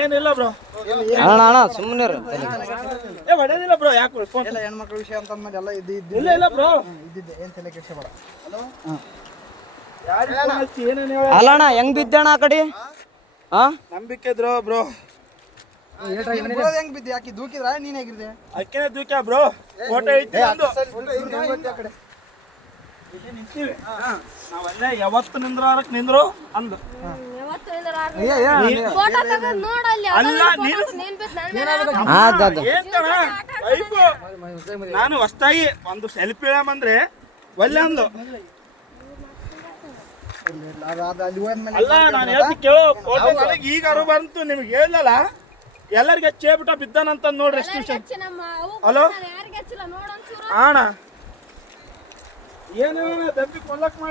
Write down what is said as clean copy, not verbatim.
ಏನಿಲ್ಲ ಬ್ರೋ. ಅಣ್ಣ ಸುಮ್ಮನೆ ಹೊಡೆದಿಲ್ಲ ಬ್ರೋ. ಯಾಕೆ ಫೋನ್ ಎಲ್ಲ ಹೆಣ್ಮಕ್ಳ ವಿಷಯ ಅಂತ ಅಂದ್ಮೇಲೆ ಎಲ್ಲ ಇಲ್ಲ ಇಲ್ಲ ಬ್ರೋ. ಇದ್ದಿದ್ದೆ ಏನ್ ತಲೆ ಕೆಡ್ಸ್ಕೊಬೇಡ. ಏನೇನು ಅಲ್ಲ ಅಣ್ಣ ಹೆಂಗ್ ಬಿದ್ದಣ್ಣ ಆ ಕಡೆ ನಂಬಿಕೆ ಇದ್ರು ಬ್ರೋ. ಹೆಂಗ್ ಬಿದ್ದೆ? ಯಾಕೆ ದೂಕಿದ್ರ ನೀನ್ ಹೇಗಿದ್ದೆ? ಅಕ್ಕೇನೆ ದೂಕ್ಯ ಬ್ರೋ. ಫೋಟೋ ಐತಿ ಒಂದು. ನಿಂತೀವಿ ನಾವಲ್ಲೇ ಯಾವತ್ತು ನಿಂದ್ರು ಅಂದು ನಾನು ಹೊಸ್ತಾಗಿ ಒಂದು ಸೆಲ್ಫಿ ಅಂದ್ರೆ ಒಳ್ಳೆ ಅಂದು. ಅಲ್ಲ ನಾನು ಹೇಳ್ತಿ ಕೇಳೋ ಫೋಟೋ ನನಗೆ ಈಗ ಅರು ಬಂತು, ನಿಮ್ಗೆ ಹೇಳಲ್ಲ ಎಲ್ಲರಿಗೆ ಚೇಬಿಟ ಬಿದ್ದಾನಂತ ನೋಡ್ರಿ. ಎಷ್ಟು ವಿಷಯ. ಹಲೋ ಅಣ್ಣ ಏನು ದಬ್ಬಿ ಕೊಲ್ಲಕ್ ಮಾಡಿ